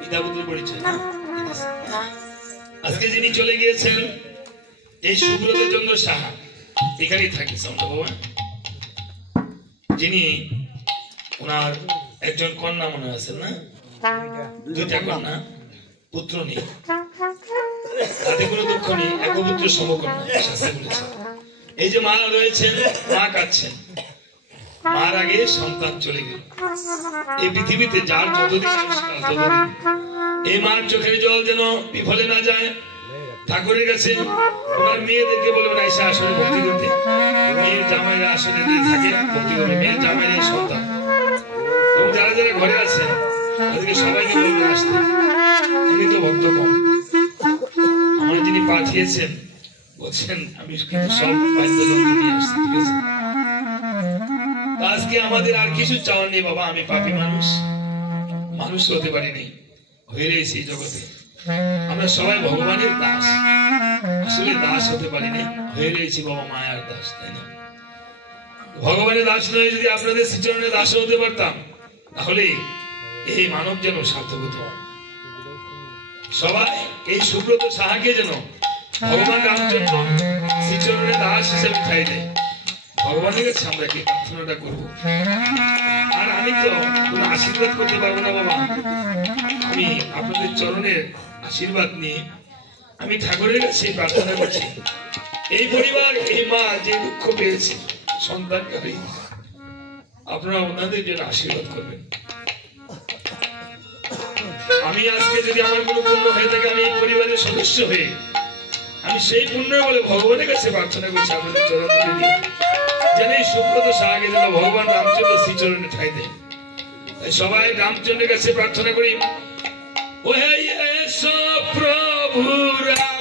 পিতা পুত্র পরিচয় না। আজকে যিনি চলে গিয়েছেন এই সুব্রত চন্দ্র সাহা, এখানেই থাকে বাবা, যিনি ওনার একজন কন্যা মনে আছেন না, দুইটা কন্যা, পুত্র নেই, তাতে কোনো দুঃখ নেই, একপুত্র সমকন্যা শাস্ত্রে বলেছে। এই যে মা রয়েছেন, মা কাঁদছেন, মার আগে সন্তান চলে গেল। এই পৃথিবীতে যার যতদিন ততদিন এই মার চোখের জল যেন বিফলে না যায়। ঠাকুরের কাছে ওনার মেয়েদেরকে বলবেন এসে আসলে ভক্তি করতে, মেয়ের জামাইরা আসলে দিয়ে থাকে ভক্তি করবে, মেয়ের জামাইরা সন্তান। এবং যারা যারা ঘরে আছেন তাদেরকে সবাইকে বলবেন আসতে, তিনি তো ভক্ত কম। আমার যিনি পাঠিয়েছেন বলছেন আমি কিন্তু সব বাদ্যযন্ত্র নিয়ে আসছি, ঠিক আছে? আজকে আমাদের আর কিছু চাওয়ার নেই বাবা, আমি পাপী মানুষ, মানুষ হতে পারি নাই, হয়ে রয়েছি জগতে। আমরা সবাই ভগবানের দাস, আসলে দাস হতে পারি নাই, হয়ে রয়েছি বাবা মায়ার দাস, তাই না? ভগবানের দাস নয় যদি আপনাদের শ্রীচরণের দাস হতে পারতাম, তাহলে এই মানব যেন সার্থক হতো। সবাই এই সুব্রত সাহাকে যেন ভগবান রামচন্দ্র শ্রীচরণের দাস হিসেবে ঠাই দেয়। ভগবানের কাছে আমরা কি প্রার্থনাটা করবো। আর আমি তো কোনো আশীর্বাদ করতে পারবো না বাবা, আমি আপনাদের চরণের আশীর্বাদ নিয়ে আমি ঠাকুরের কাছে প্রার্থনা করছি। এই পরিবার, এই মা যে দুঃখ পেয়েছে সন্তানকে হারিয়ে, আপনারা ওনাদের জন্য আশীর্বাদ করবেন। আমি আজকে যদি আমার কোনো পুণ্য হয়ে থাকে, আমি এই পরিবারের সদস্য হয়ে আমি সেই পুণ্য বলে ভগবানের কাছে প্রার্থনা করছি আপনাদের চরণ ধরে দিয়ে, যেন এই সুব্রত সাহাকে যেন ভগবান রামচন্দ্র শ্রীচরণে ঠাই দেয়। তাই সবাই রামচন্দ্রের কাছে প্রার্থনা করি, ও হে এসো প্রভু রাম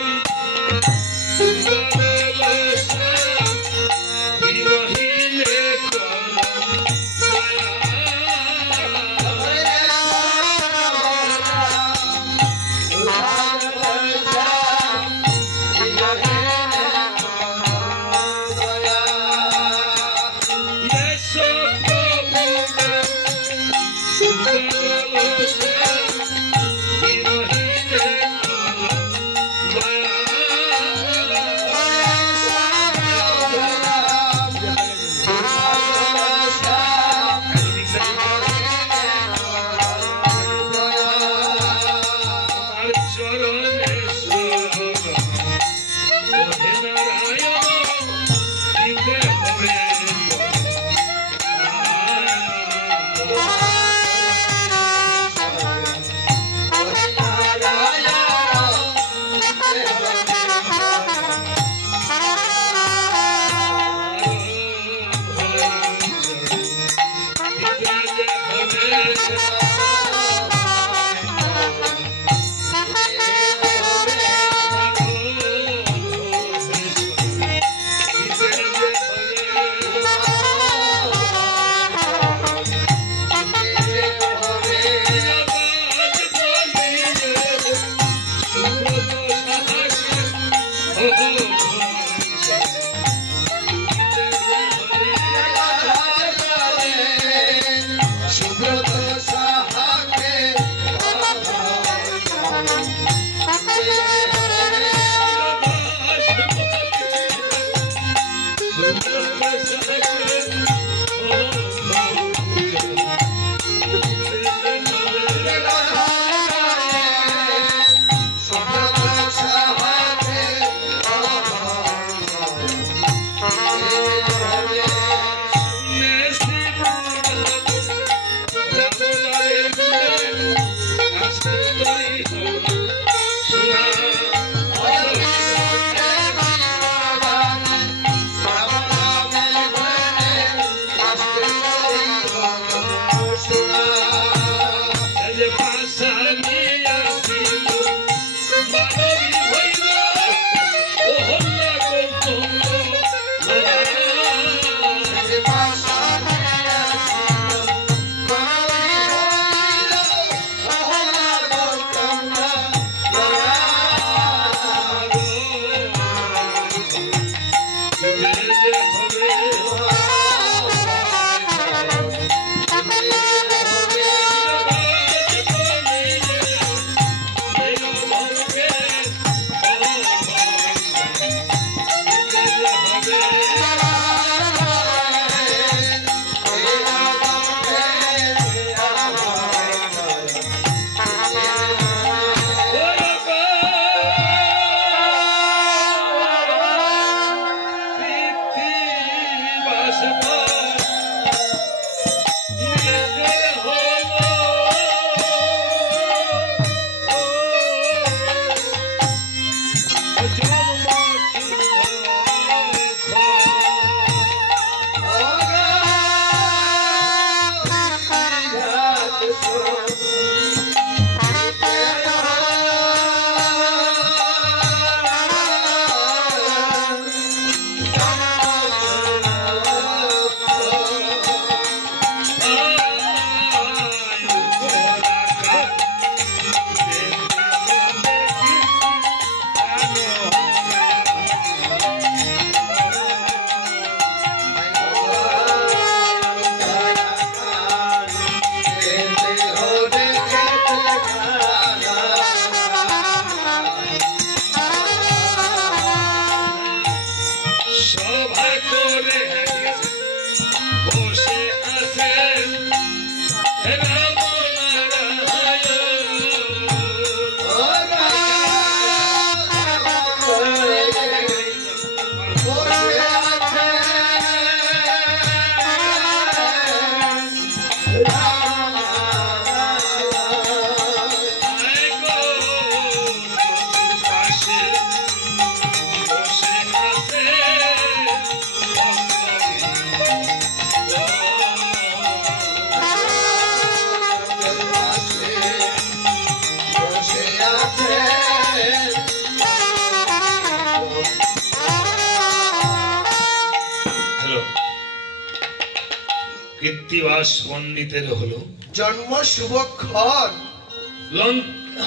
কৃত্তিবাস পণ্ডিতের হলো জন্ম শুভক্ষণ,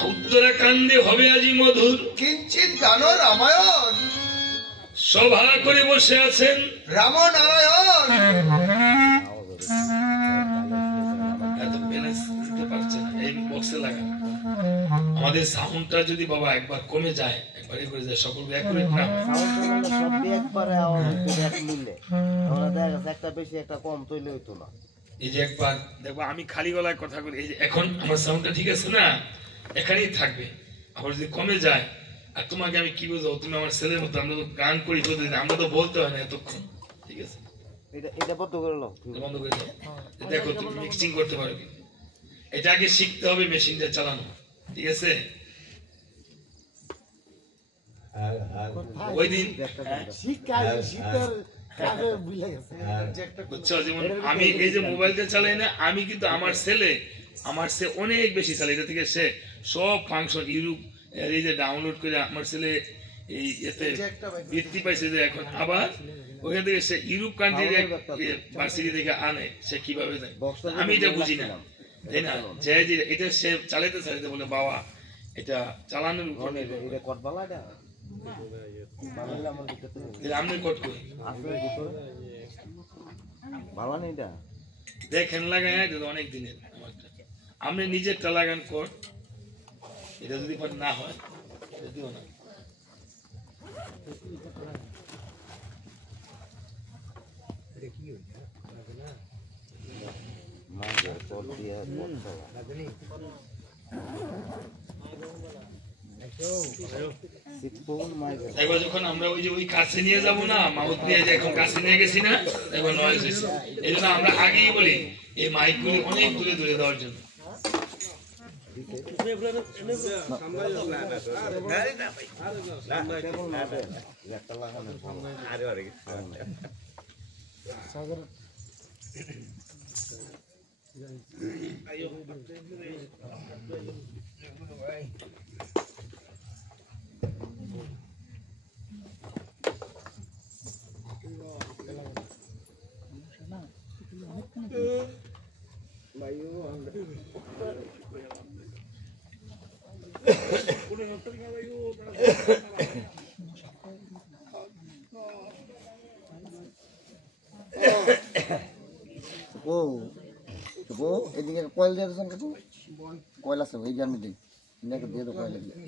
উত্তরাখণ্ডে হবে আজি মধুর, কিঞ্চিত গান রামায়ণ, সভা করে বসে আছেন রামনারায়ণ। এত ব্যালেন্স দিতে পারছে না, এই বক্সে লাগা। আমাদের সাউন্ডটা যদি বাবা একবার কমে যায়, একবার করে যায়, সকল অ্যাকুরেট না সব একবারে এক মিলে আমরা দেখা যাচ্ছে একটা বেশি একটা কম তৈরি হইতো না। এই যে একবার দেখবো আমি খালি গলায় কথা বলি, এই যে এখন আমার সাউন্ডটা ঠিক আছে না, এখানেই থাকবে। আবার যদি কমে যায়, আর তোমাকে আমি কি বুঝবো, তুমি আমার ছেলের মতো, আমরা তো গান করি, আমরা তো বলতে হয় না এতক্ষণ, ঠিক আছে? এটা বন্ধ করে নাও, বন্ধ করে দাও। দেখো তুমি মিক্সিং করতে পারো কি, এটা আগে শিখতে হবে মেশিনটা চালানো, ঠিক আছে? ওই দিন বুঝছো, যেমন আমি এই যে মোবাইলটা চালাই না, আমি কিন্তু আমার সে অনেক বেশি চালাই, এটা থেকে সে সব ফাংশন ইউরোপ এই যে ডাউনলোড করে আমার ছেলে এই এতে বৃত্তি পাইছে যে এখন, আবার ওখান থেকে সে ইউরোপ কান্ট্রির ভার্সিটি থেকে আনে, সে কিভাবে যায় আমি এটা বুঝি না, তাই না? যে এটা সে চালাইতে চালাইতে বলে বাবা এটা চালানোর উপর দেখেন লাগাই অনেক দিনের, আপনি নিজেরটা লাগান কর, এটা যদি না হয় দিও না। একবার যখন আমরা ওই যে ওই কাছে নিয়ে যাবো না, মাউথ নিয়ে এখন কাছে নিয়ে গেছি না, এখন নয়েজ হয়েছে, এই জন্য আমরা আগেই বলি এই মাইক গুলি অনেক দূরে দূরে দেওয়ার জন্য।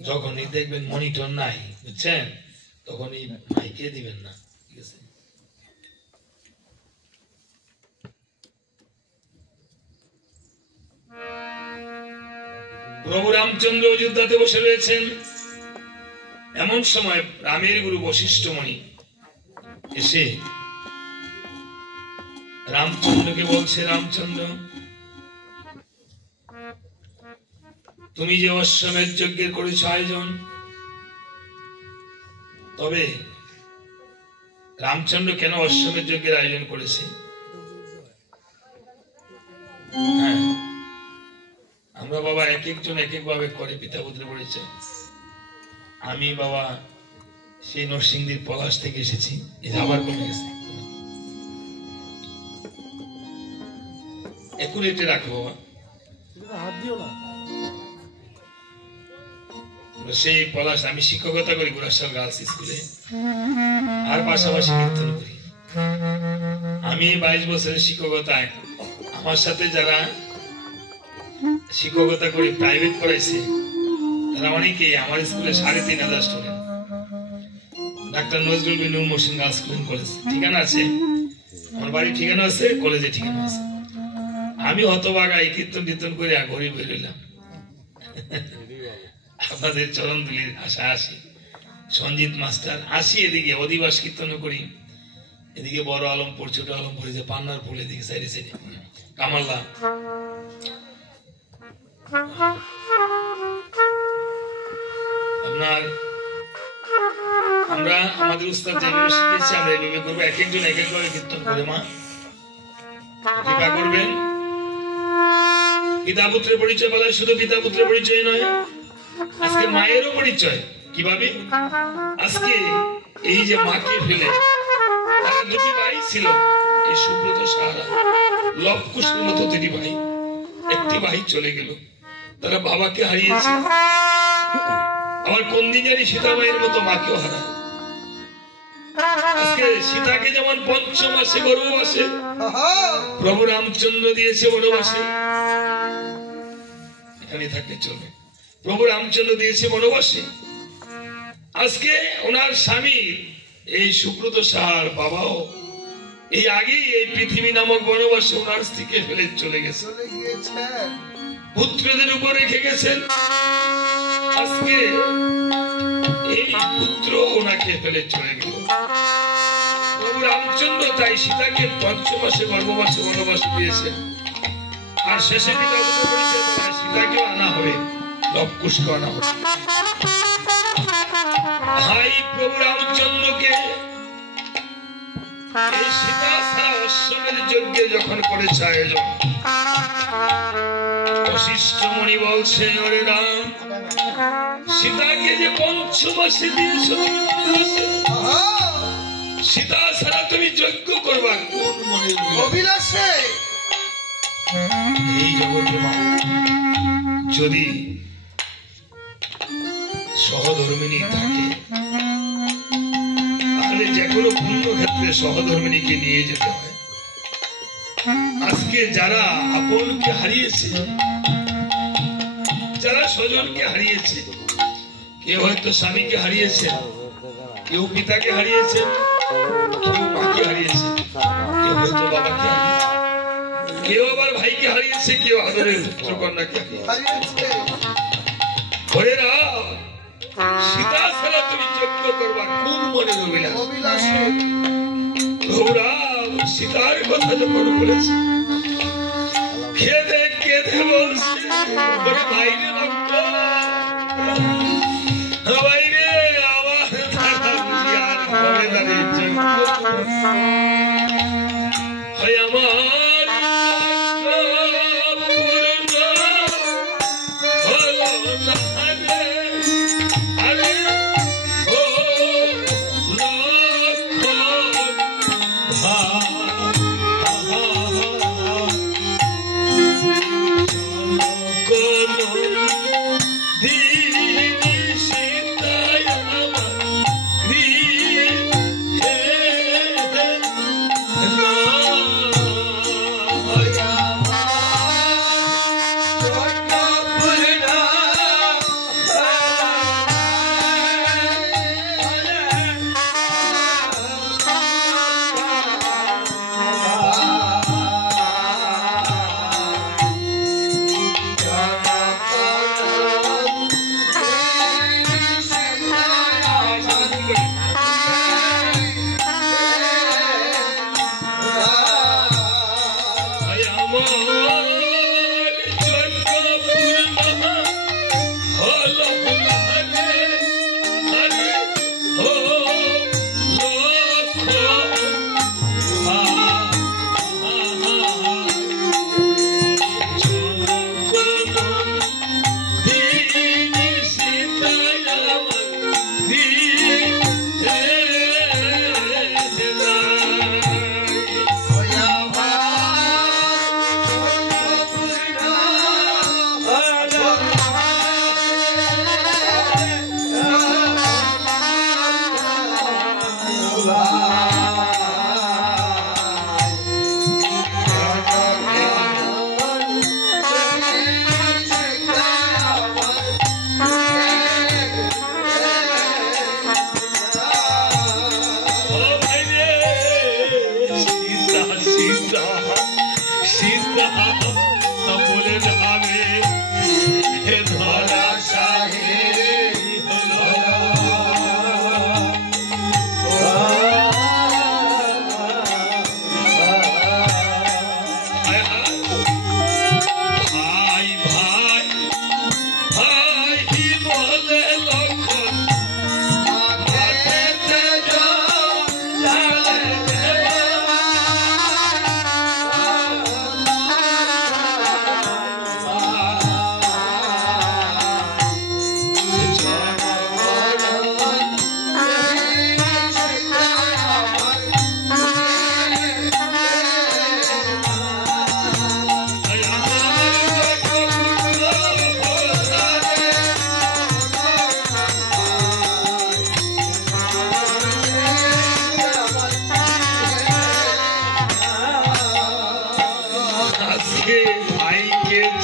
যখনই দেখবেন মনিটর নাই, বুঝছেন, তখনই মাইকে দিবেন না, ঠিক আছে? প্রভু রামচন্দ্র অযোধ্যাতে বসে রয়েছেন, এমন সময় রামের গুরু বশিষ্ঠ মুনি এসে রামচন্দ্রকে বলছে, রামচন্দ্র তুমি যে অশ্বমেধ যজ্ঞের করেছ আয়োজন, তবে রামচন্দ্র কেন অশ্বমেধ যজ্ঞের আয়োজন করেছে? হ্যাঁ, আমরা বাবা এক একজন এক এক ভাবে করে, পিতা পুত্র পরিচয়। আমি বাবা সেই নরসিংদীর পলাশ থেকে এসেছি, এই আবার কমে গেছে, একুরেটে রাখো বাবা, হাত দিও না। সেই পলাশ, আমি শিক্ষকতা করি গুরাশাল গার্লস স্কুলে, আর পাশাপাশি কীর্তন করি। আমি 22 বছরের শিক্ষকতায় আমার সাথে যারা শিক্ষকতা করে প্রাইভেট পড়াইছে তারা অনেকেই আমার স্কুলে 3500 student. Doctor Nazrul bin Mohsin girls school college ঠিকানা আছে, আমার বাড়ির ঠিকানা আছে, কলেজে ঠিকানা আছে। আমি হতভাগা এই কীর্তন টীর্তন করে গরিব হয়ে রইলাম। আপনাদের চরণ ধুলির আশা আসি, সঞ্জিত মাস্টার আসি, এদিকে অধিবাস কীর্তন করি, এদিকে বড় আলমপুর, ছোট আলমপুর, যে পান্নার ফুল, এদিকে সাইডে সাইডে কামাল্লা। আপনার আমরা আমাদের উস্তাদ যেভাবে শিখিয়েছি আমরা এইভাবে করবো, এক একজন এক এক ভাবে কীর্তন করে মা কৃপা করবেন। পিতা পুত্রের পরিচয় বলা, শুধু পিতা পুত্রের পরিচয় নয়, আজকে মায়েরও পরিচয়। কিভাবে? আজকে এই যে মাকে ফেলে তারা দুটি ভাই ছিল, এই সুব্রত সাহারা লবকুশের মতো দুটি ভাই, একটি ভাই চলে গেল, তারা বাবাকে হারিয়েছে। আমার কোন দিন জানি সীতা মায়ের মতো মাকেও হারায়। আজকে সীতাকে যেমন পঞ্চমাসে গর্ভবাসে প্রভু রামচন্দ্র দিয়েছে বনবাসে, এখানে থাকলে চলবে, প্রভু রামচন্দ্র দিয়েছে বনবাসে। আজকে ওনার স্বামী এই সুব্রত সাহার বাবাও এই আগেই এই পৃথিবী নামক বনবাসে ওনার স্ত্রীকে ফেলে চলে গেছে, পুত্রদের উপর রেখে গেছেন। আজকে এই পুত্র ওনাকে ফেলে চলে গেল। প্রভু রামচন্দ্র তাই সীতাকে পঞ্চমাসে গর্ভবাসে বনবাসে দিয়েছেন। আর শেষে পিতা সীতাকেও আনা হবে, লবকুশকে আনা হবে। ভাই প্রভু রামচন্দ্রকে এই সীতা ছাড়া অশ্বমেধ যজ্ঞে যখন করেছে আয়োজন, বশিষ্ঠ মুনি বলছে, ওরে রাম, সীতাকে যে পঞ্চমাসে দিয়েছ, সীতা ছাড়া তুমি যজ্ঞ করবা কোন মনে অভিলাষে? এই জগতে যদি সহধর্মিনী থাকে তাহলে যে কোনো পূর্ণ ক্ষেত্রে সহধর্মিনীকে নিয়ে যেতে হয়। আজকে যারা আপনকে হারিয়েছে, যারা স্বজনকে হারিয়েছে, কেউ হয়তো স্বামীকে হারিয়েছে, কেউ পিতাকে হারিয়েছে, কেউ মাকে হারিয়েছে, কেউ হয়তো বাবাকে হারিয়েছে, কেউ আবার ভাইকে হারিয়েছে, কেউ আদরের পুত্র কন্যাকে হারিয়েছে। সীতা ছাড়া তুমি যজ্ঞ করবা কোন মনের অভিলাষ? সীতার কথা যখন বলেছে, কেঁদে কেঁদে বলছে, বাইরে বাইরে আমার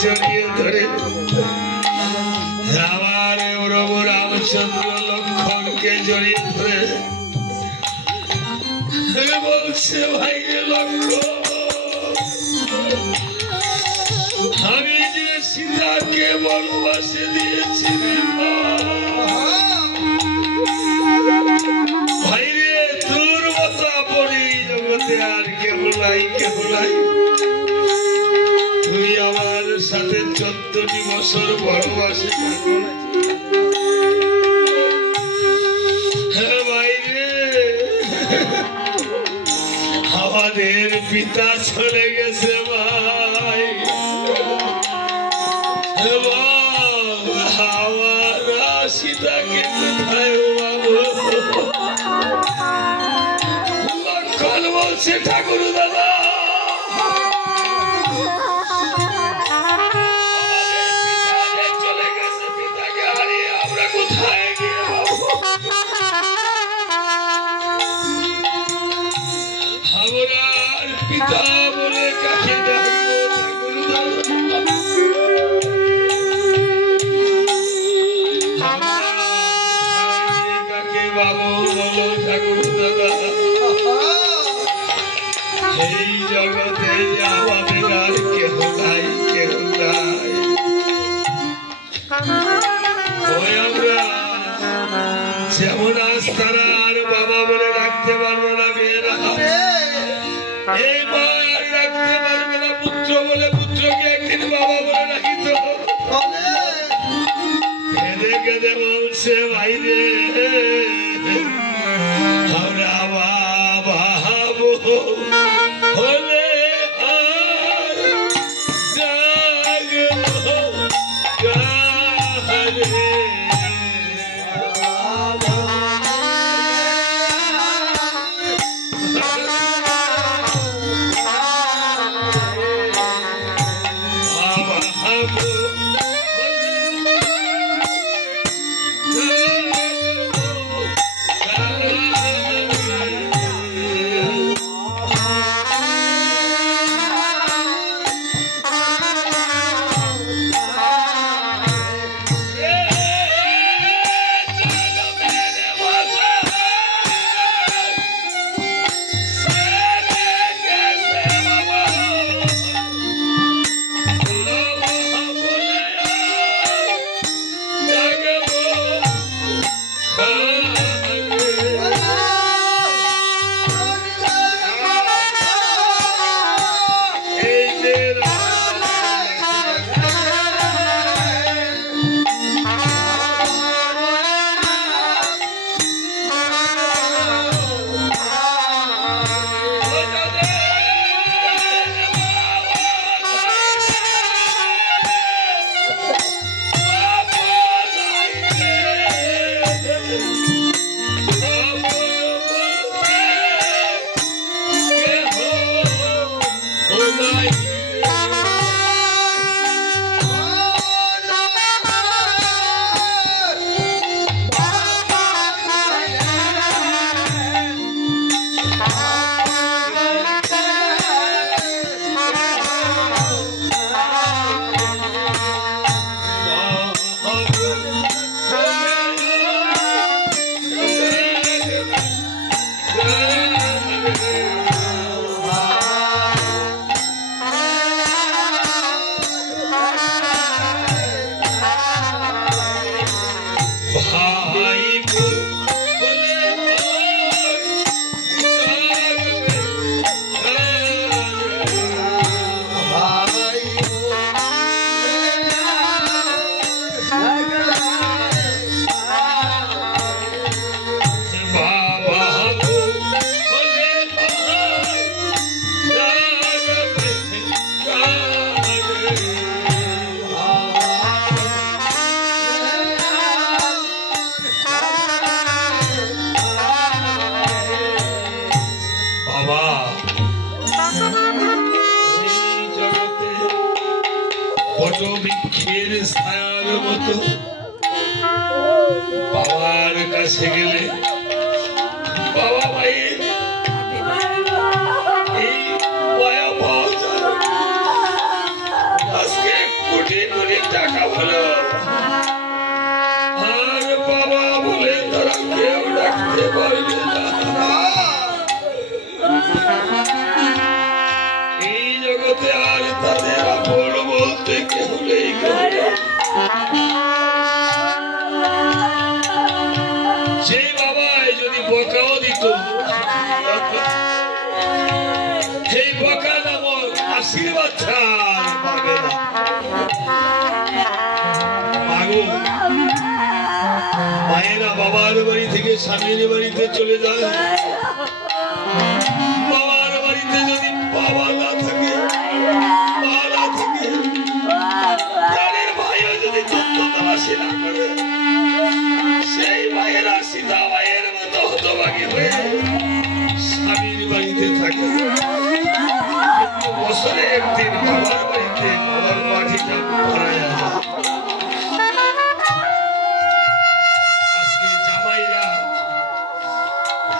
জড়িয়ে ধরে আমার প্রভু রামচন্দ্র লক্ষণকে জড়িয়ে ধরে বলছে ভাই রে লক্ষণ, আমি যে সীতাকে বনবাসে দিয়েছি রে ভাই রে, তোর মতো পড়ি জগতে আর কেউ নাই, কেউ নাই। তুই আমার সাথে 14টি বছর বনবাসে ভাই রে, আমাদের পিতা চলে গেছে ভাই, আমার সীতাকে কোথায় পাবো? লক্ষণ বলছে ঠাকুর দাদা, চলে গেছে, পিতাকে হারিয়ে আমরা কোথায় গিয়ে পাবো? আমরা পিতা বলে কাকে ডাকবো ঠাকুর দাদা? কাকে বাবু বলো ঠাকুর দাদা? এই জগতে আমাদের আর কেহ নাই, কেহ নাই। ওই আমরা যেমন আজ তারা আর বাবা বলে ডাকতে পারবো না মেয়েরা, এই মা আর ডাকতে পারবে না পুত্র বলে, পুত্রকে একদিন বাবা বলে ডাকিত। কেঁদে কেঁদে বলছে ভাই রে, আমরা বাবা হলে আর জাগবো কারে? বৃক্ষের ছায়ার মতো বাবার কাছে গেলে বাবা মায়ের এই মায়া পাওয়া যায়। আজকে জগতে আর তাদের আপন বলতে কেউ নেই। সেই বাবাই যদি বকাও দিত, সেই বকা নামক আশীর্বাদ ছাড় পাবে না। মাগো, মায়েরা বাবার বাড়ি থেকে স্বামীর বাড়িতে চলে যায়, বাবার বাড়িতে যদি বাবা না থাকে, মা না থাকে, তাদের ভাইও যদি তত্ত্ব তলাশি না করে, সেই মায়েরা সীতা মায়ের মতো হতভাগী হয়ে স্বামীর বাড়িতে থাকে। কিন্তু বছরে একদিন বাবার বাড়িতে বাবার মাটিটা ভরাইয়া যায়। আজকে জামাইরা,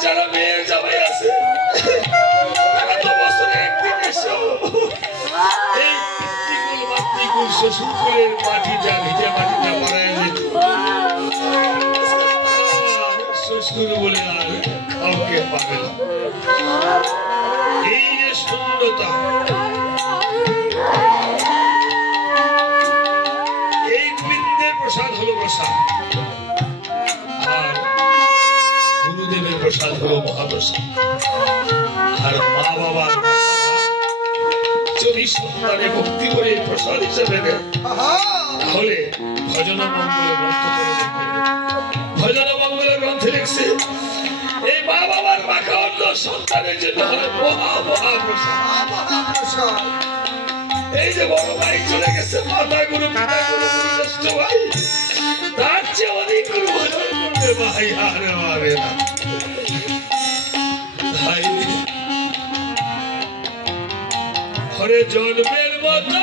যারা মেয়ের জামাই আছে, তারা তো বছরে একদিন এসো এই পিতৃকুল মাতৃকুল শ্বশুরকুলের মাটিটা, ভিজে মাটিটা ভরাইয়া যেত। শ্বশুর বলে আর কাউকে পাবে না। এই যে শূন্যতা, এই বৃন্দের প্রসাদ হলো প্রসাদ, আর গুরুদেবের প্রসাদ হলো মহাপ্রসাদ। আর মা বাবার যদি সন্তানে ভক্তি করে প্রসাদ হিসেবে দেয়, তাহলে ভজন মঙ্গল গ্রন্থ করে দেখবে। ভজন মঙ্গল গ্রন্থে লিখছে, এই মা বাবার মাখা অন্ন সন্তানের জন্য হয় মহাপ্রসাদ। এই যে বড় ভাই চলে গেছে, মাতা গুরু, পিতা গুরু, জ্যেষ্ঠ ভাই, তার চেয়ে অধিক গুরু ভজন করবে ভাই আর মারে না। ভাই ঘরে জন্মের মতো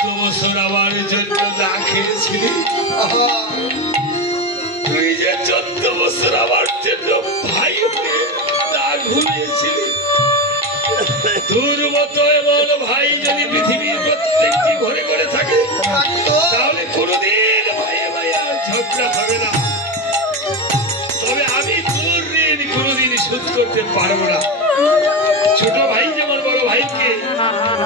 বছর আমার জন্য না খেয়েছিলি, আহা, তুই যে 14 বছর আমার জন্য ভাই হয়ে না ঘুমিয়েছিলি, তোর মতো এমন ভাই যদি পৃথিবীর প্রত্যেকটি ঘরে ঘরে থাকে থাকতো। তাহলে কোনোদিন ভাইয়ে ভাইয়ে আর ঝগড়া হবে না। তবে আমি তোর ঋণ কোনোদিন শোধ করতে পারবো না। ছোট ভাই যেমন বড় ভাইকে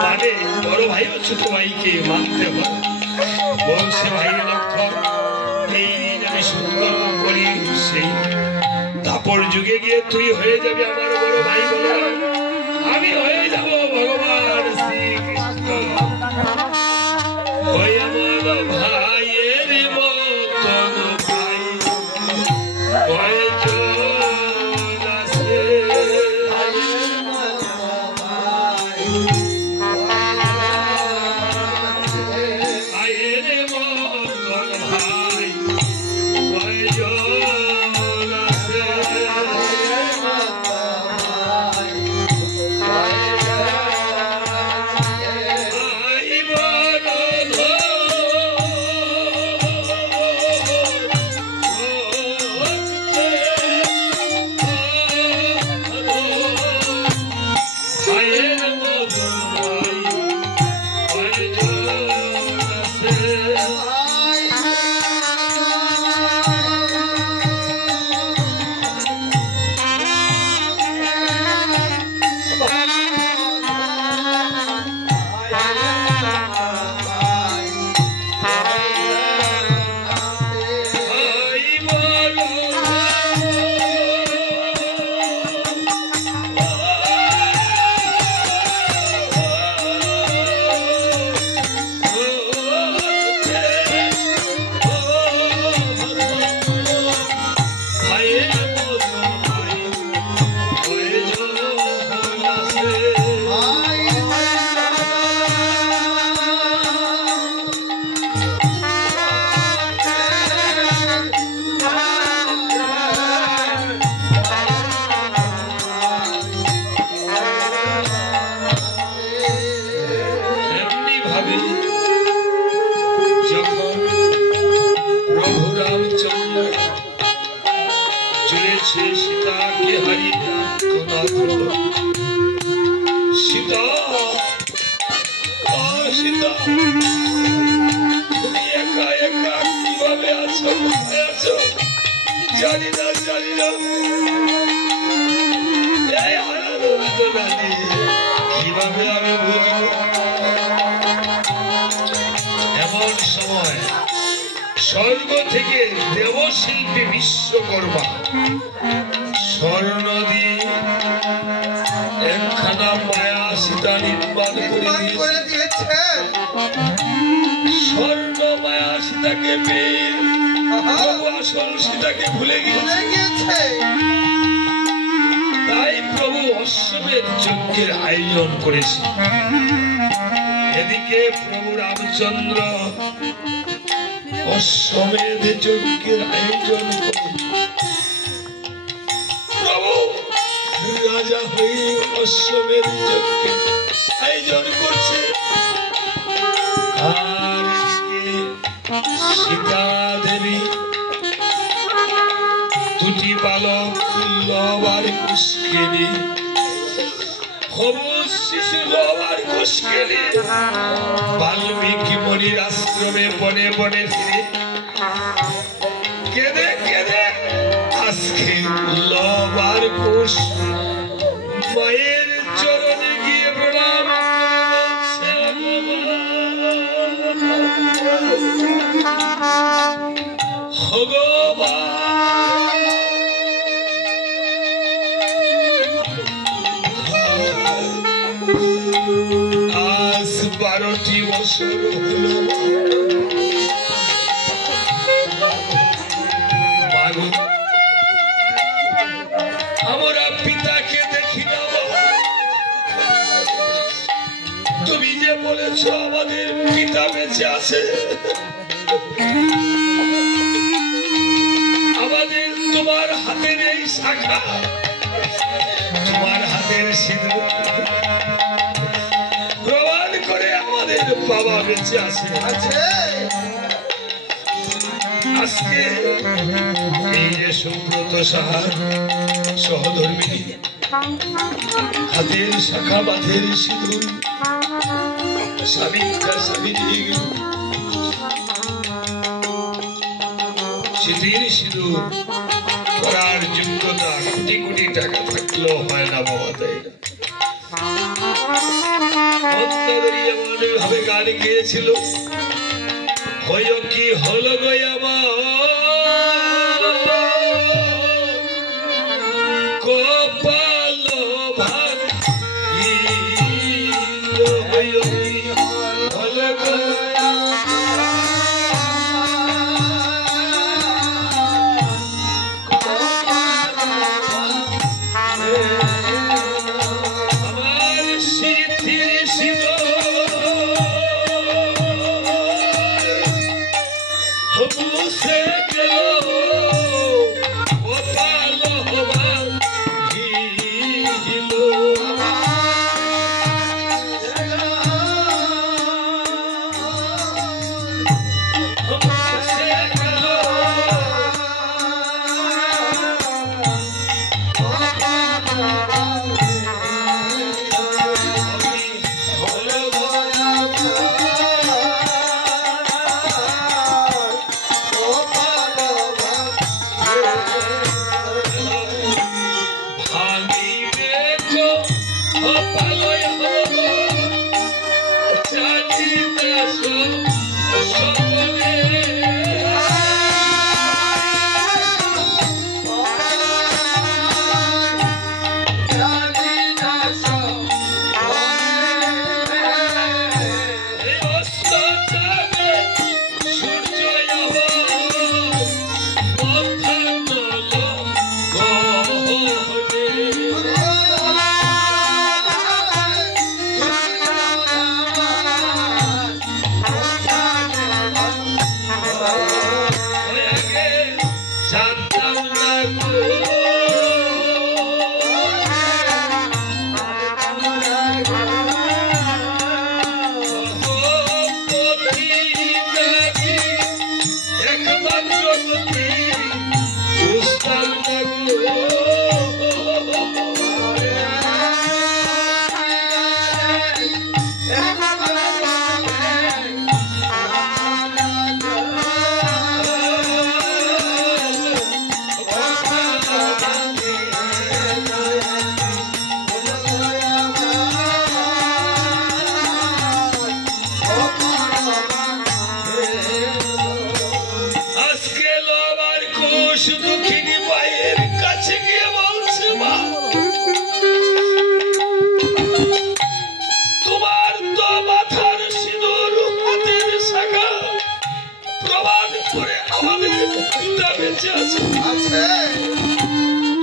মানে, বড় ভাইও ছোট ভাইকে মানতে হবে। বংশে ভাইয়ের লক্ষণ, এই ঋণ আমি শোধ করব করি। সেই দাপর যুগে গিয়ে তুই হয়ে যাবে আমার বড় ভাই বলরাম, আমি হয়ে যাব ভগবান শ্রীকৃষ্ণ। ওই আমার ভাইয়ের মতন ভাই কয়জন আছে? ভাইয়ের মতন ভাই কয়জন আছে? ভাই বড় ভাইয়ের মতন ভাই কয়জন আছে? ভাই বড় ভাইয়ের মতন ভাই কয়জন আছে? এমনি ভাবে যখন প্রভু রামচন্দ্র চলেছে সীতাকে হারিয়ে আত্মনাথ, সীতা ও সীতা, তুমি একা একা কিভাবে আছো, কোথায় আছো জানি না, জানি না। এই হারানো বেদনা নিয়ে কিভাবে আমি ভুগব? এমন সময় স্বর্গ থেকে দেবশিল্পী বিশ্বকর্মা স্বর্ণ দিয়ে একখানা মায়া সীতা নির্মাণ করে নির্মাণ করে দিয়েছে। দিয়েছেন। স্বর্ণ মায়া সীতাকে পেয়ে আহা, প্রভু আসল সীতাকে ভুলে গিয়েছে। ভুলে গিয়েছে। তাই প্রভু অশ্বমেধ যজ্ঞের আয়োজন করেছে। এদিকে প্রভু রামচন্দ্র অশ্বমেধ যজ্ঞের আয়োজন করে প্রভু রাজা হয়ে অশ্বমেধ যজ্ঞের আয়োজন করছে। আর এদিকে সীতা দেবী দুটি বালক লব আর কুশকে নিয়ে, সবুজ শিশু লব আর কুশকে নিয়ে বাল্মীকি মনির আশ্রমে বনে বনে ফিরে কেঁদে কেঁদে আজকে লব আর কুশ মায়ের চরণে গিয়ে প্রণাম ভগবান। আজ 12টি বছর হলো মাগো, আমরা পিতাকে দেখি না। তুমি যে বলেছ আমাদের পিতা বেঁচে আছে, আমাদের তোমার হাতের এই শাখা, তোমার হাতের সিঁদুর প্রমাণ করে আমাদের বাবা বেঁচে আছে আছে আজকে এই যে সুব্রত সাহার সহধর্মিনী হাতের শাখা বাঁধের সিঁদুর স্বামী নিয়ে গেল সিঁথির সিঁদুর করার যোগ্যতা কোটি কোটি টাকা থাকলেও হয় না বাবা তাই না এমন ভাবে গান গিয়েছিল হয় কি হল গো আমার কপাল ভাঙিল হয় কি হল গো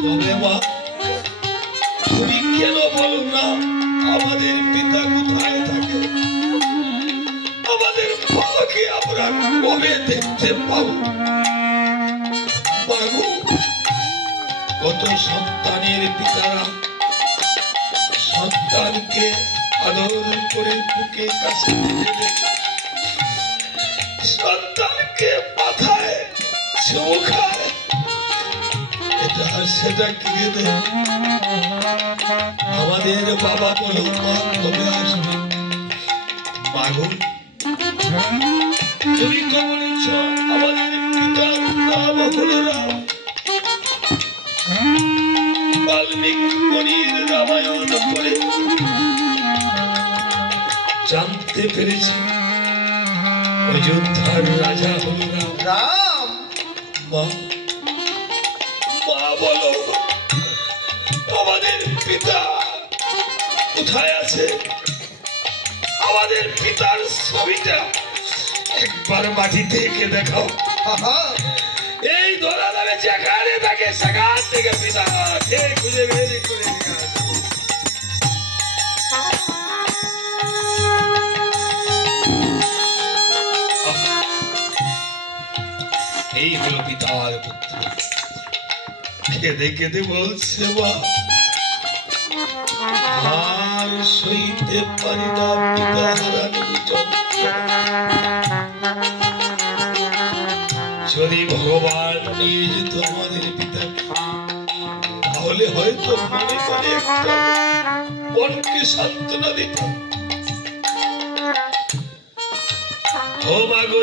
তবে মা তুমি কেন বলো না আমাদের পিতা কোথায় থাকে আমাদের বাবাকে আমরা কবে দেখতে পাবো বাবু কত সন্তানের পিতারা সন্তানকে আদর করে বুকে কাছে সন্তানকে মাথায় চুমু খায় এটা সেটা কিনে দেয় আমাদের বাবা বলো মা কবে আসবে মাগো তুমি তো বলেছ আমাদের পিতার নাম হলো রাম বাল্মীকি মুনির রামায়ণ পড়ে জানতে পেরেছি অযোধ্যার রাজা হলো রাম মা বলো আমাদের পিতা কোথায় আছে আমাদের পিতার ছবিটা একবার মাটিতে এঁকে দেখাও এই ধরা যাবে যেখানে থাকে সেখান থেকে পিতা খুঁজে বের করে এই হলো পিতার পুত্র কেঁদে কেঁদে বলছে মা আর সইতে পারি না পিতা হারানোর যন্ত্রণা যদি ভগবান নিয়ে যেত আমাদের পিতা, তাহলে হয়তো মনে মনে একটা মনকে সান্ত্বনা দিত। ও মা গো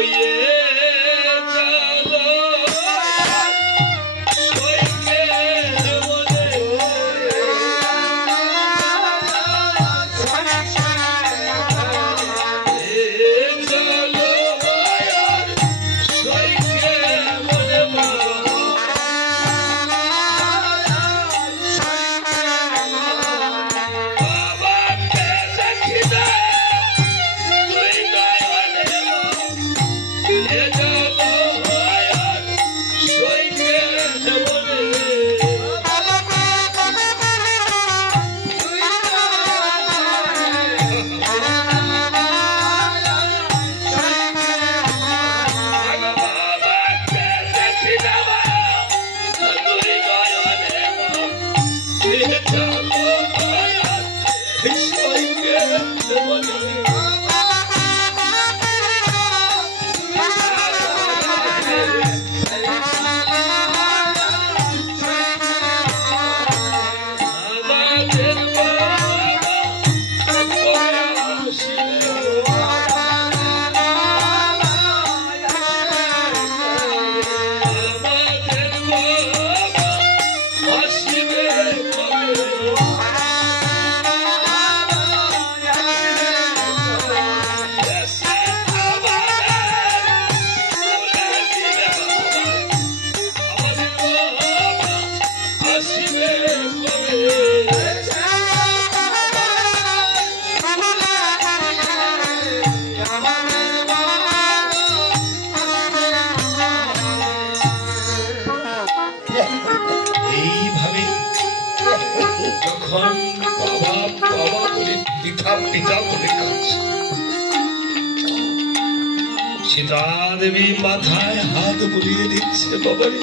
এইভাবে যখন বাবা বাবা বলে পিতা পিতা বলে কাঁদছে, সীতা দেবী মাথায় হাত বুলিয়ে দিচ্ছে, বাবারে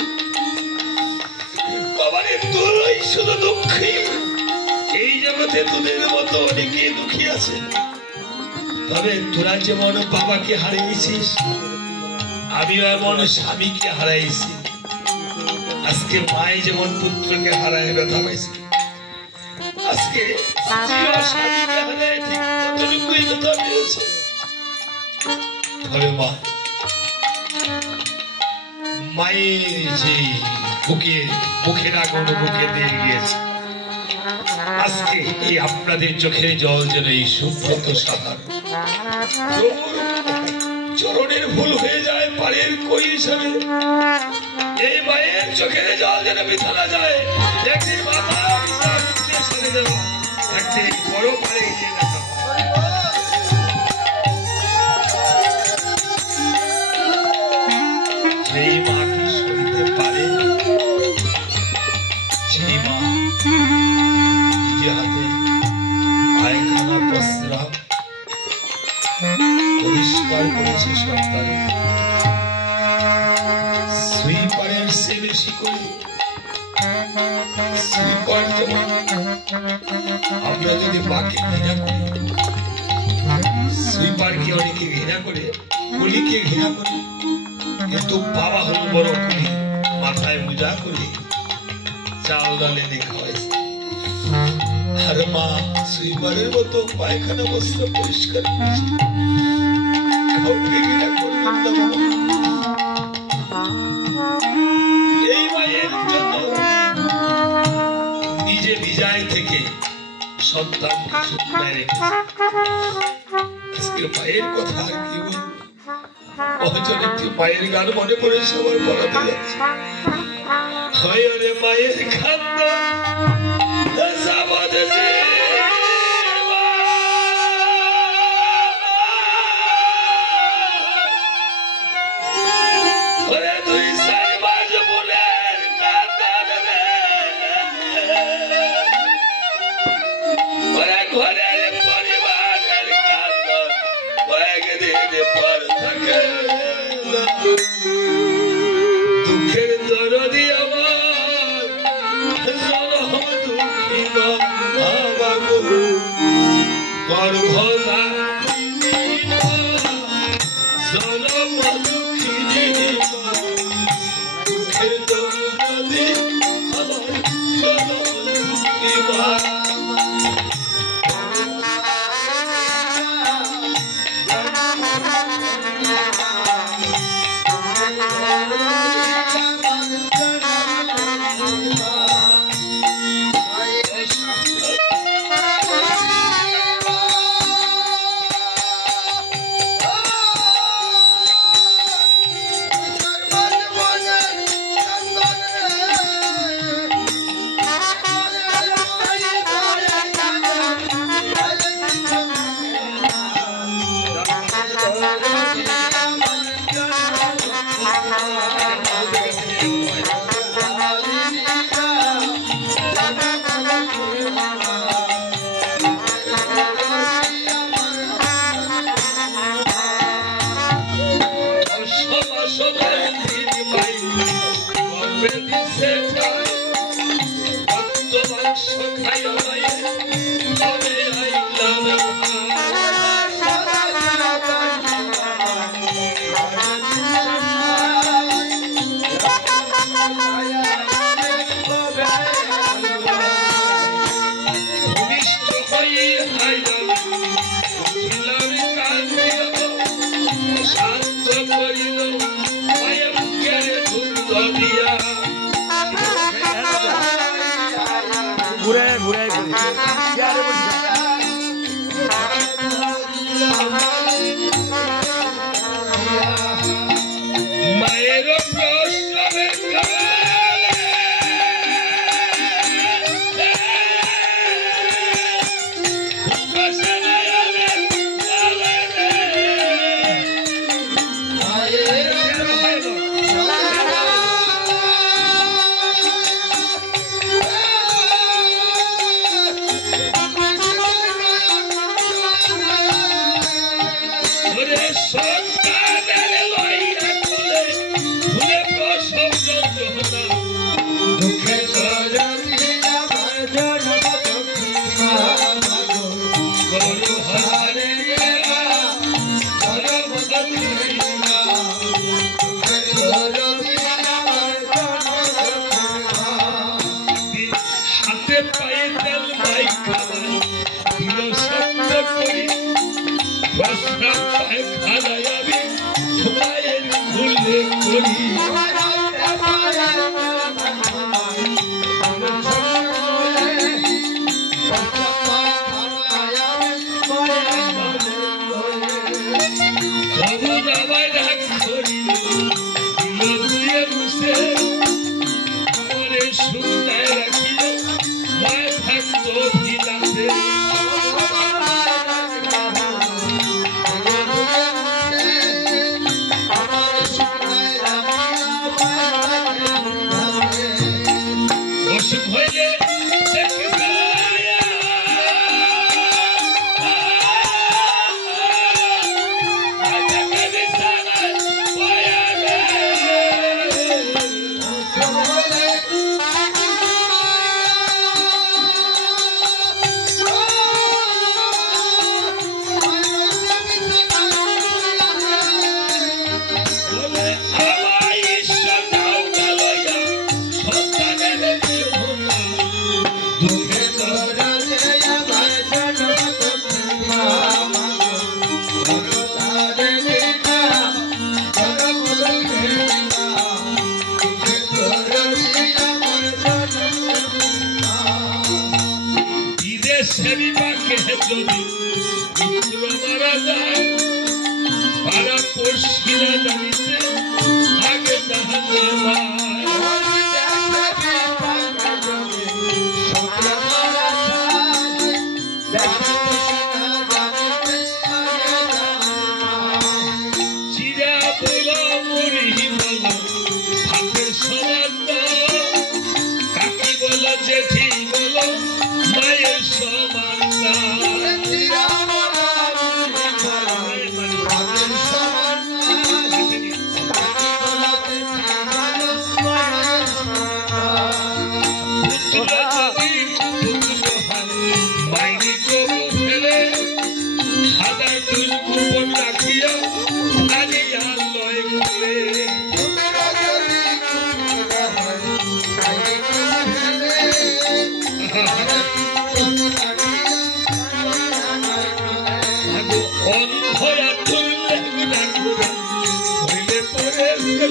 বাবারে তোরই শুধু দুঃখী, এই জগতে তোদের মতো অনেকে দুঃখী আছে। তবে তোরা যেমন বাবাকে হারিয়েছিস, আমিও এমন স্বামীকে হারাইছি। আজকে মায়ে যেমন পুত্রকে হারায় ব্যথা পাইছে, আজকে স্ত্রীও স্বামীকে হারায় ঠিক ততটুকুই ব্যথা পেয়েছে। তবে মা, মায়ের যে মুখের আগুন বুকে দিয়ে গিয়েছে, আজকে এই আপনাদের চোখের জল যেন এই সুব্রত সাহার চরণের ভুল হয়ে যায় পারের কই হিসাবে। এই মায়ের চোখের জল যেন বৃথা না যায়। একদিন বাবা সরে দেব, একদিন বড় পারে গিয়ে দেখা। সেই মা কি সইতে পারে? সেই মা নিজে হাতে পায়খানা প্রস্রাব পরিষ্কার করেছে সন্তানে, সুইপারের সে বেশি করে। সুইপার যেমন আমরা যদি মাকে ঘৃণা করি, সুইপারকে অনেকে ঘৃণা করে, কুলিকে ঘৃণা করে, কিন্তু বাবা হলো বড় কুলি, মাথায় মোজা করে চাল ডালে দেখা হয়েছে। আর মা সুইপারের মতো পায়খানা বস্ত্র পরিষ্কার করেছে। কাউকে ঘৃণা করবেন না বাবা। এই মায়ের জন্য নিজে বিজয় থেকে সন্তানকে শুকনায় রেখেছে। আজকে মায়ের কথা আর কি বলবো, অচল একটি মায়ের গান মনে পড়ে সবার বলাতে যাচ্ছে। হয় রে মায়ের খান্দা দুঃখের দরদি আমার জনম দুঃখী গর্ভ Bye.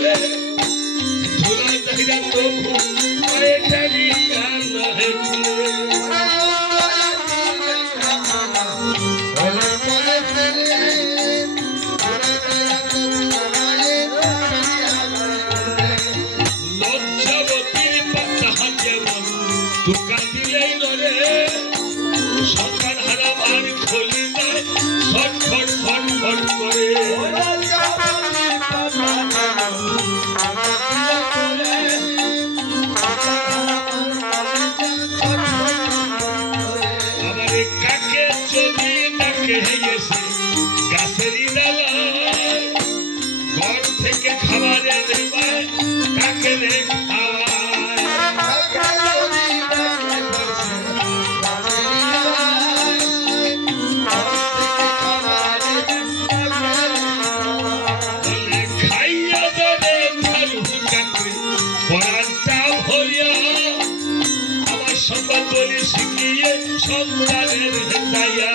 ফুলে ধুলা চাহিদা তবু পায়ে ঠাড়ি আর নহে ফুলে লজ্জাবতীর পাতা যেমন টুকা দিলেই নরে সন্তান হারা আর খোলি নাই ছটফট ছটফট করে আবার কাকে যদি ডাকে গেছে গাছেরই ডালায় ঘর থেকে খাবার এনে পায় কাকে রে শিখিয়ে সন্তানের হেতাইয়া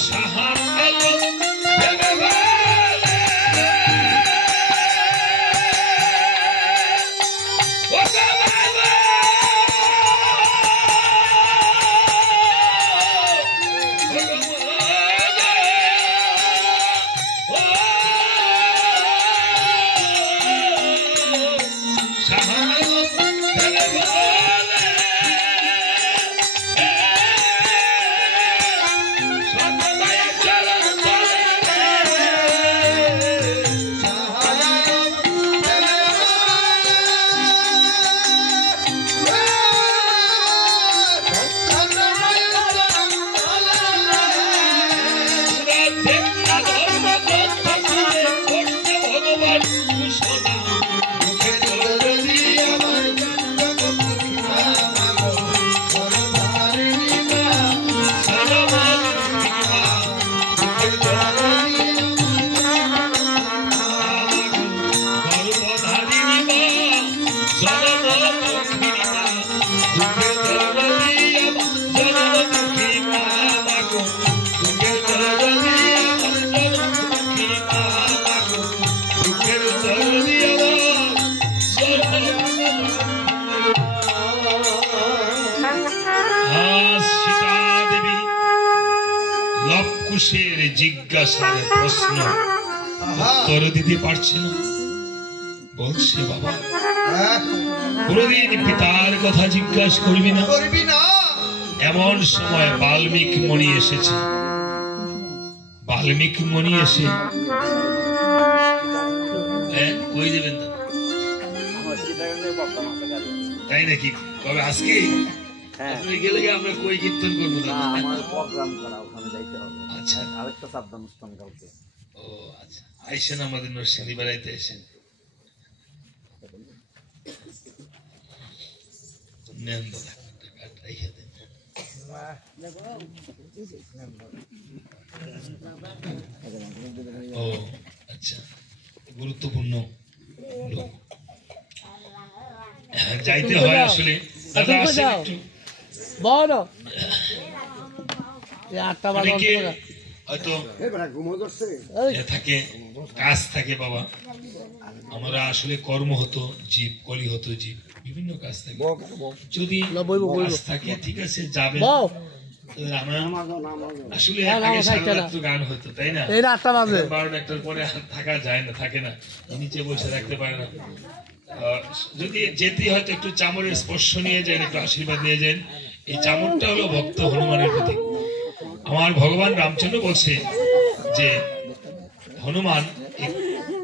সাহার আলো ভেবে বলে ও বাবা লবকুশের জিজ্ঞাসার প্রশ্ন উত্তর দিতে পারছে না বলছে বাবা কোনদিন পিতার কথা জিজ্ঞাসা করবি না এমন সময় বাল্মীকি মুনি এসেছে বাল্মীকি মুনি এসে কই দেবেন তাই নাকি কবে আজকে গেলে আমরা কই কীর্তন করবো আচ্ছা আরেকটা শ্রাদ্ধ অনুষ্ঠান কালকে ও আচ্ছা আইসেন আমাদের নরসিংদী বেড়াইতে এসেন নেন দাদা ও আচ্ছা গুরুত্বপূর্ণ লোক যাইতে হয় আসলে দাদা আসেন একটু বড় হয়তো থাকে কাজ থাকে বাবা আমরা আসলে কর্ম হতো জীব কলি হতো জীব বিভিন্ন কাজ থাকে যদি কাজ থাকে ঠিক আছে যাবে আসলে গান হতো তাই না 12টার পরে থাকা যায় না থাকে না নিচে বসে রাখতে পারে না যদি যেতে হয়তো একটু চামড়ের স্পর্শ নিয়ে যান একটু আশীর্বাদ নিয়ে যান এই চামড়টা হলো ভক্ত হনুমানের প্রতি আমার ভগবান রামচন্দ্র বলছে যে হনুমান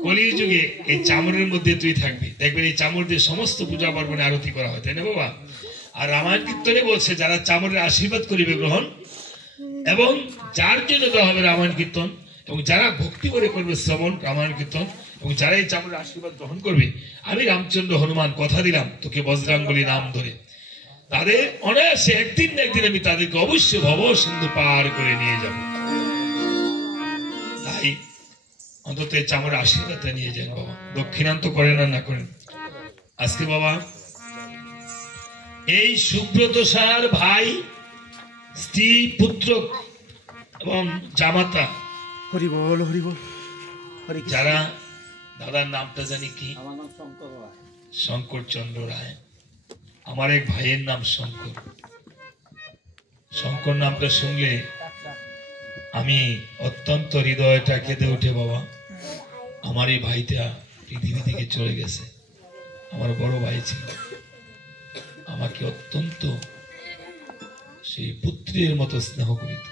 কলির যুগে এই চামড়ের মধ্যে তুই থাকবি দেখবেন এই চামড় দিয়ে সমস্ত পূজা পার্বণে আরতি করা হয় তাই না বাবা আর রামায়ণ কীর্তনে বলছে যারা চামড়ের আশীর্বাদ করিবে গ্রহণ এবং যার জন্য দেওয়া হবে রামায়ণ কীর্তন এবং যারা ভক্তি করে করবে শ্রবণ রামায়ণ কীর্তন এবং যারা এই চামড়ের আশীর্বাদ গ্রহণ করবে আমি রামচন্দ্র হনুমান কথা দিলাম তোকে বজ্রাঙ্গলি নাম ধরে তাদের অনায়াসে একদিন না একদিন আমি তাদেরকে অবশ্যই ভব সিন্ধু পার করে নিয়ে যাব তাই অন্তত চামড়ের আশীর্বাদটা নিয়ে যান বাবা দক্ষিণান্ত করেন আর না করেন আজকে বাবা এই সুব্রত সাহার ভাই, স্ত্রী, পুত্র এবং জামাতা হরি বল হরি বল হরি কৃষ্ণ। যারা, দাদার নামটা জানি কি? আমার নাম শঙ্কর রায়। শঙ্কর চন্দ্র রায়। আমার এক ভাইয়ের নাম শঙ্কর। শঙ্কর নামটা শুনলে আমি অত্যন্ত হৃদয়টা কেঁদে উঠে। বাবা, আমার এই ভাইটা পৃথিবী থেকে চলে গেছে। আমার বড় ভাই ছিল, আমাকে অত্যন্ত সেই পুত্রের মতো স্নেহ করিত।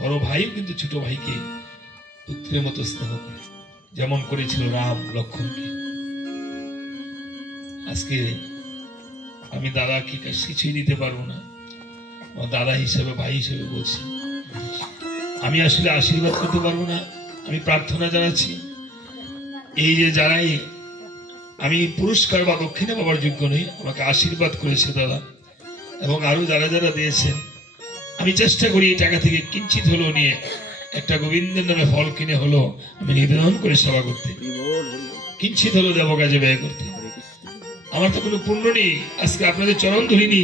বড় ভাই কিন্তু ছোট ভাইকে পুত্রের মতো স্নেহ করে, যেমন করেছিল রাম লক্ষ্মণকে। আজকে আমি দাদাকে কিছুই দিতে পারবো না, দাদা হিসেবে, ভাই হিসেবে বলছি। আমি আসলে আশীর্বাদ করতে পারবো না। আমি প্রার্থনা জানাচ্ছি, এই যে যারাই আমি পুরস্কার বা দক্ষিণা পাবার যোগ্য নই, আমাকে আশীর্বাদ করেছে দাদা, এবং আরো যারা যারা দিয়েছেন, আমি চেষ্টা করি এই টাকা থেকে কিঞ্চিত হলেও নিয়ে একটা গোবিন্দের নামে ফল কিনে হলো আমি নিবেদন করে সেবা করতে, কিঞ্চিত হলেও দেব কাজে ব্যয় করতে। আমার তো কোনো পুণ্য নেই, আজকে আপনাদের চরণ ধরিনি।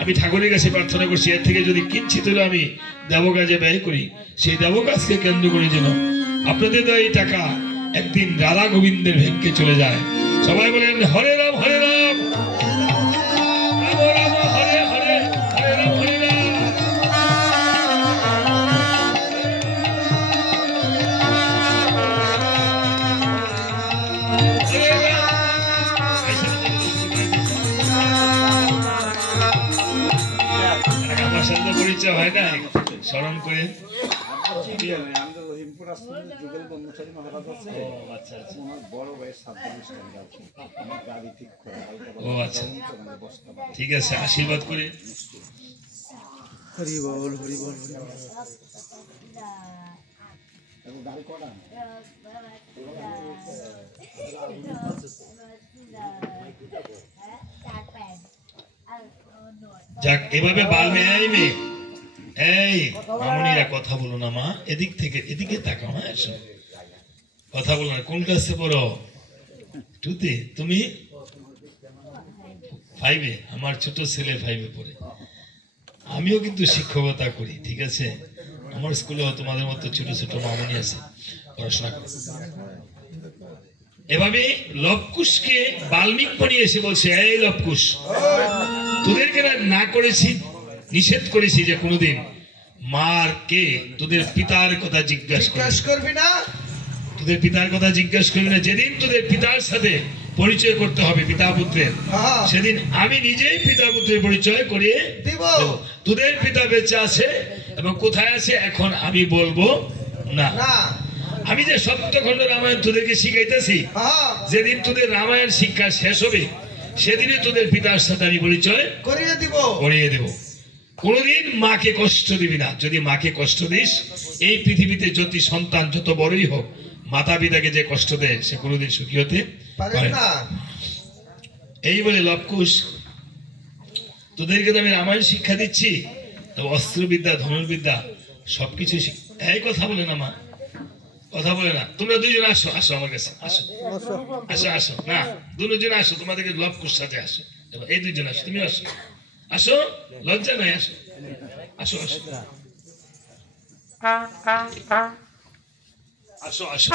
আমি ঠাকুরের কাছে প্রার্থনা করছি, এর থেকে যদি কিঞ্চিত হলেও আমি দেব কাজে ব্যয় করি, সেই দেব কাজকে কেন্দ্র করে যেন আপনাদের দেওয়া এই টাকা একদিন রাধা গোবিন্দের ভেঙ্গে চলে যায়। সবাই বলেন হরে রাম হরে রাম, রাম রাম হরে হরে, হরে রাম হরে রাম। আমার সাথে পরিচয় হয় না, স্মরণ করে। ও আচ্ছা, ঠিক আছে, আশীর্বাদ করে। হরি বল হরি বল হরি বল। যাক, এভাবে বালমে আইবে। এই মামুনিরা কথা বলো না মা, এদিক থেকে এদিকে তাকাও। হ্যাঁ, কথা বলো না। কোন ক্লাসে পড়ো? টুতে। তুমি 5-এ? আমার ছোট ছেলে 5-এ পড়ে। আমিও কিন্তু শিক্ষকতা করি, ঠিক আছে? আমার স্কুলেও তোমাদের মতো ছোট ছোট মামুনি আছে, পড়াশোনা করে। এভাবে লবকুশকে বাল্মীক মণি এসে বলছে, এই লবকুশ, তোদেরকে না করেছি, নিষেধ করেছি যে কোনোদিন মার কে তোদের পিতার কথা জিজ্ঞাসা করবি না, তোদের পিতার কথা জিজ্ঞাসা করবি না। যেদিন তোদের পিতার সাথে পরিচয় করতে হবে পিতা পুত্রের, সেদিন আমি নিজেই পিতা পুত্রের পরিচয় করিয়ে দেব। তোদের পিতা বেঁচে আছে এবং কোথায় আছে এখন আমি বলবো না। আমি যে সপ্তখণ্ড রামায়ণ তোদেরকে শিখাইতেছি, যেদিন তোদের রামায়ণ শিক্ষা শেষ হবে সেদিনে তোদের পিতার সাথে আমি পরিচয় করিয়ে দেব। কোনদিন মাকে কষ্ট দিবি না। যদি মাকে কষ্ট দিস, এই পৃথিবীতে যত সন্তান যত বড়ই হোক, মাতা পিতাকে যে কষ্ট দেয় সে কোনোদিন সুখী হতে পারে না। এই বলে লবকুশ, তোদেরকে তো আমি রামায়ণ শিক্ষা দিচ্ছি, তো অস্ত্রবিদ্যা, ধনুর্বিদ্যা সবকিছু এই কথা বলে না মা, কথা বলে না। তোমরা দুইজন আসো, আসো আমার কাছে, আসো আসো আসো। না, দুজন আসো, তোমাদেরকে লবকুশ সাথে আসো। এই দুইজন আসো, তুমি আসো, আসো, লজ্জা নাই, আসো আসো আসো আসো আসো।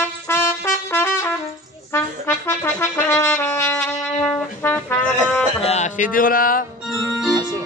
আসি দিও না, আসো।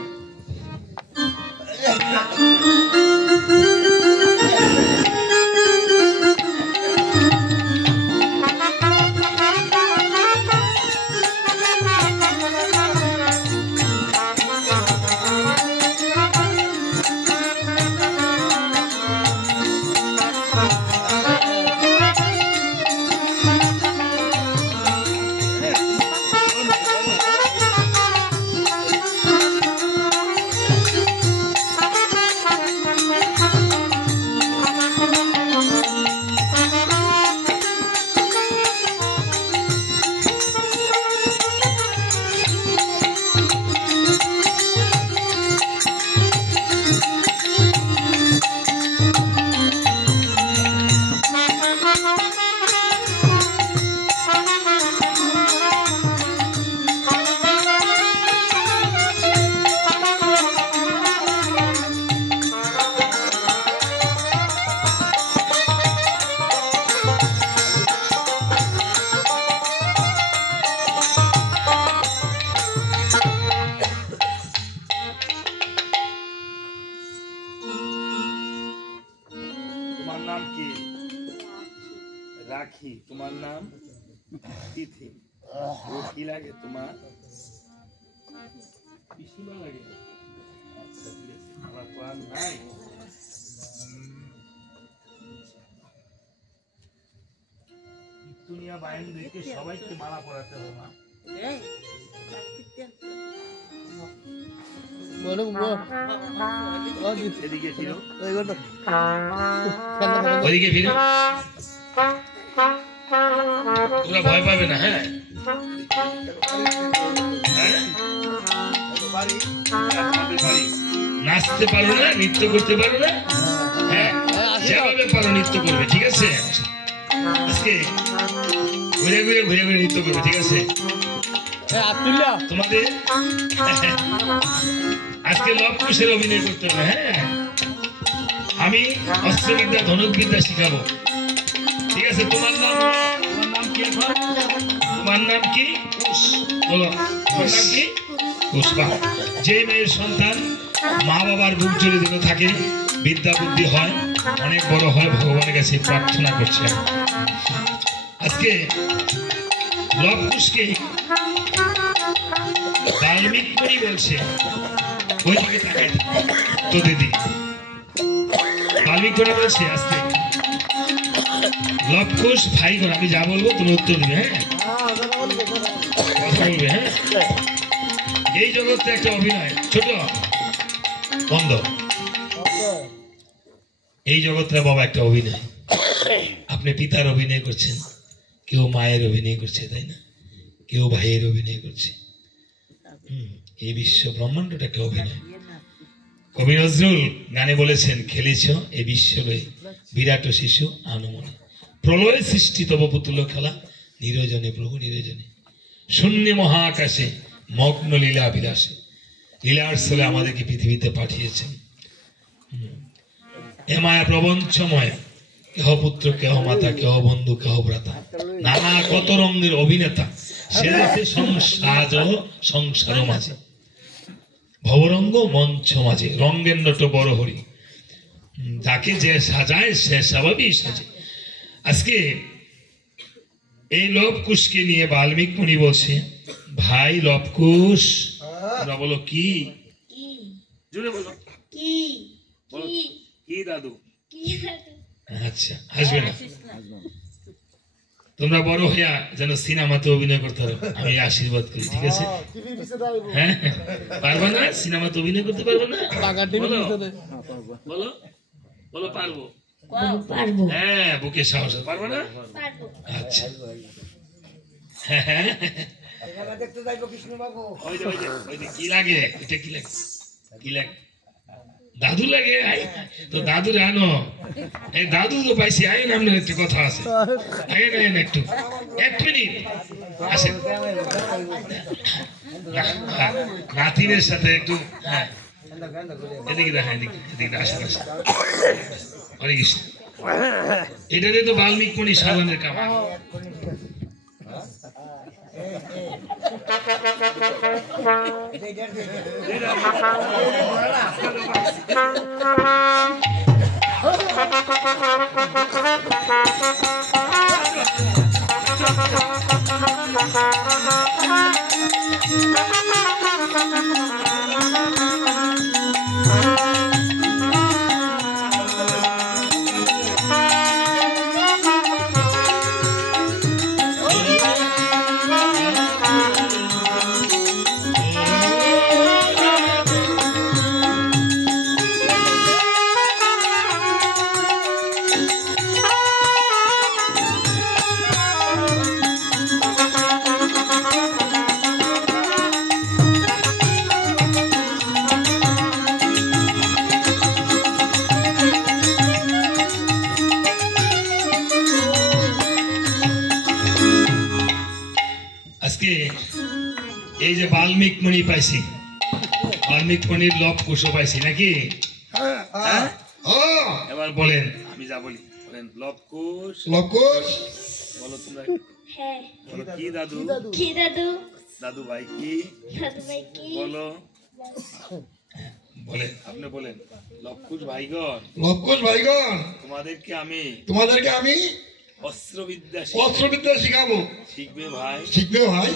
পাখি, তোমার নাম তিথি। ও কি লাগে তোমার? পিসিমা লাগে। আচ্ছা ঠিক আছে, আমার তো আর নাই। দুনিয়া বাইনদেরকে সবাইকে মালা পরাতে হবে না। এদিকে ফিরো, ওদিকে ফিরো। তোমরা ভয় পাবে না, হ্যাঁ? নাচতে পারো না, নৃত্য করতে পারো না, হ্যাঁ যেভাবে পারো নৃত্য করবে, ঠিক আছে? আজকে ঘুরে ঘুরে ঘুরে ঘুরে নৃত্য করবে, ঠিক আছে? তোমাদের আজকে লব কুশের অভিনয় করতে হবে, হ্যাঁ? আমি অস্ত্রবিদ্যা ধনুর্বিদ্যা শিখাবো, ঠিক আছে? তোমার নাম কি? তোমার নাম কি? কুশ। বলো, তোমার নাম কি? কুশবা। যে মেয়ের সন্তান মা বাবার বুক জড়িয়ে দিতে থাকে, বিদ্যা বুদ্ধি হয়, অনেক বড় হয়, ভগবানের কাছে প্রার্থনা করছে। আজকে লব কুশকে বাল্মীক মুনি বলছে, ওই দিকে তাকাই তো দিদি। বাল্মীক মুনি বলছে আজকে লব কুশ ভাইগণ, আমি যা বলবো তুমি উত্তর দিবে, হ্যাঁ? কথা বলবে, হ্যাঁ? এই জগতে একটা অভিনয়, ছোট বন্ধ, এই জগৎটা বাবা একটা অভিনয়। আপনি পিতার অভিনয় করছেন, কেউ মায়ের অভিনয় করছে, তাই না? কেউ ভাইয়ের অভিনয় করছে। এই বিশ্ব ব্রহ্মাণ্ডটা একটা অভিনয়। কবি নজরুল গানে বলেছেন, খেলেছ এই বিশ্ব লয়ে বিরাট শিশু আনমনে, প্রলয় সৃষ্টি তব পুতুল খেলা, নিরজনে প্রভু নিরজনে, শূন্য মহাকাশে মগ্ন লীলা বিলাসে, লীলার ছেলে আমাদেরকে পৃথিবীতে পাঠিয়েছেন। এ মায়া প্রবঞ্চময়, কেহ পুত্র, কেহ মাতা, কেহ বন্ধু, কেহ ভ্রাতা, নানা কত রঙের অভিনেতা সেজেছে সংসার মাঝে, ভবরঙ্গ মঞ্চ মাঝে, রঙ্গের নট বড় হরি, যাকে যে সাজায় সে স্বাভাবিক সাজে। আজকে এই লবকুশকে নিয়ে বাল্মীক মুনি বলছে, ভাই লবকুশ, তোমরা বলো কি? জোরে বলো কি? বলো কি দাদু? আচ্ছা, আসবে না। তোমরা বড় হইয়া যেন সিনেমাতে অভিনয় করতে পারো, আমি আশীর্বাদ করি, ঠিক আছে? হ্যাঁ, পারবো না? সিনেমাতে অভিনয় করতে পারবো না? বলো বলো, পারবো। হ্যাঁ, বুকে সাহস, পারবো না? আচ্ছা, হ্যাঁ, কি লাগে? এটা কি লাগে? কি লাগে? দাদু লাগে? তো দাদু আনো, এই দাদু তো পাইছি, আইন আপনার একটু কথা আছে, আইন আইন একটু, এক মিনিট আসেন, নাতিনের সাথে একটু, হ্যাঁ এদিকে দেখা, এদিকে আসেন, আসেন। হরে কৃষ্ণ। এটাতে তো বাল্মীক মুনি সাধনের কাম। এই যে বাল্মীক মুনি পাইছি, বাল্মীক মুনির লব কুশ পাইছি নাকি? এবার বলেন, আমি যা বলি বলেন, লব কুশ। লব কুশ বলো তোমরা, বলো কি দাদু? কি দাদু? দাদু ভাই কি? দাদু ভাই কি? বলো, বলেন, আপনি বলেন। লব কুশ ভাইগণ, লব কুশ ভাইগণ, তোমাদেরকে আমি অস্ত্রবিদ্যা অস্ত্রবিদ্যা শিখাবো। শিখবে ভাই? শিখবে ভাই?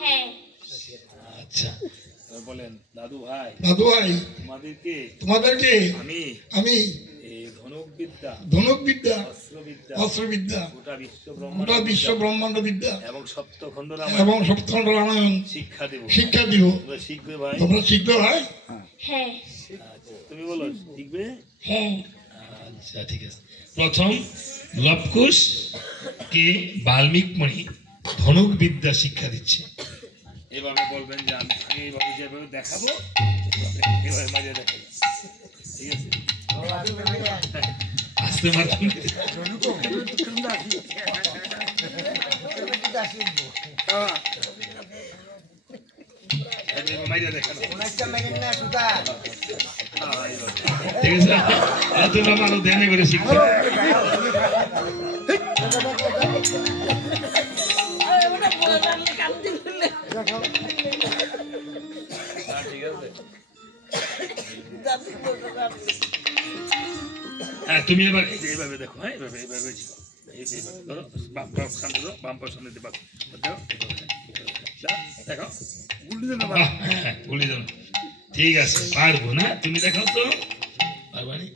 হ্যাঁ। আচ্ছা বলেন দাদু ভাই, দাদু ভাই তোমাদেরকে আমি ধনুক বিদ্যা, অস্ত্রবিদ্যা, গোটা বিশ্ব ব্রহ্মাণ্ড বিদ্যা এবং সপ্তখণ্ড রামায়ণ শিক্ষা দিব। তোমরা শিখবে ভাই? হ্যাঁ। তুমি বলো শিখবে? হ্যাঁ। আচ্ছা ঠিক আছে। প্রথম লবকুশ কে বাল্মীকি মণি ধনুক বিদ্যা শিক্ষা দিচ্ছে। এভাবে বলবেন যে আমি আগে এইভাবে যেভাবে দেখাবো এভাবে মাঝে দেখাবো, ঠিক আছে? আস্তে মারবেন। ঠিক আছে, তোমরা মানুষ ধ্যানে করে শিখবে। হ্যাঁ তুমি এবার এইভাবে দেখো, হ্যাঁ এইভাবে এইভাবে ধরো, বাম পাশ সামনে দেখো, গুলি দেন। ঠিক আছে, পারবো না? তুমি দেখাও তো, পারবানি?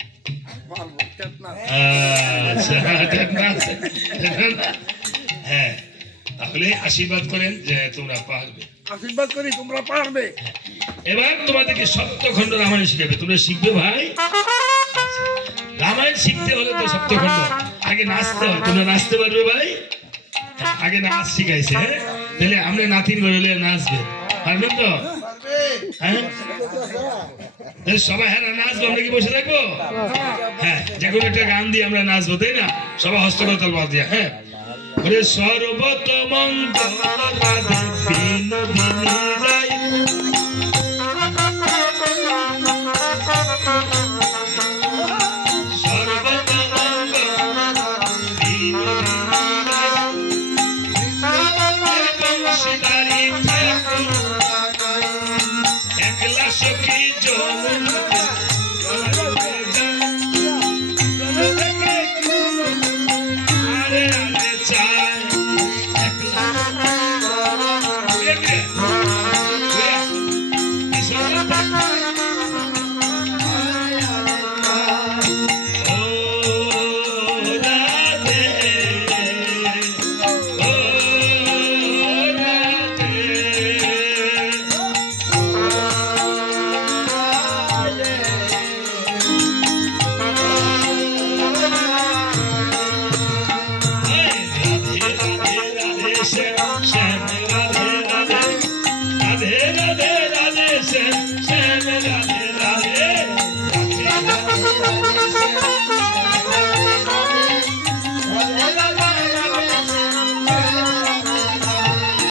হ্যাঁ, তাহলে আশীর্বাদ করেন যে তোমরা পারবে। আশীর্বাদ করি তোমরা পারবে। এবার তোমাদেরকে সপ্তখণ্ড রামায়ণ শিখাবে। তোমরা শিখবে ভাই? রামায়ণ শিখতে হলে তো সপ্তখণ্ড আগে নাচতে হয়। তোমরা নাচতে পারবে ভাই? আগে নাচ শিখাইছে, তাহলে আমরা নাতিন হলে নাচবে, পারবেন তো? হ্যাঁ সবাই, হ্যাঁ নাচবো, আমরা কি বসে থাকবো? হ্যাঁ, যে কোনো একটা গান দিয়ে আমরা নাচবো, তাই না? সবাই হস্তকতাল বাদ দিয়া। হ্যাঁ, ওরে একলা সখী যমুনা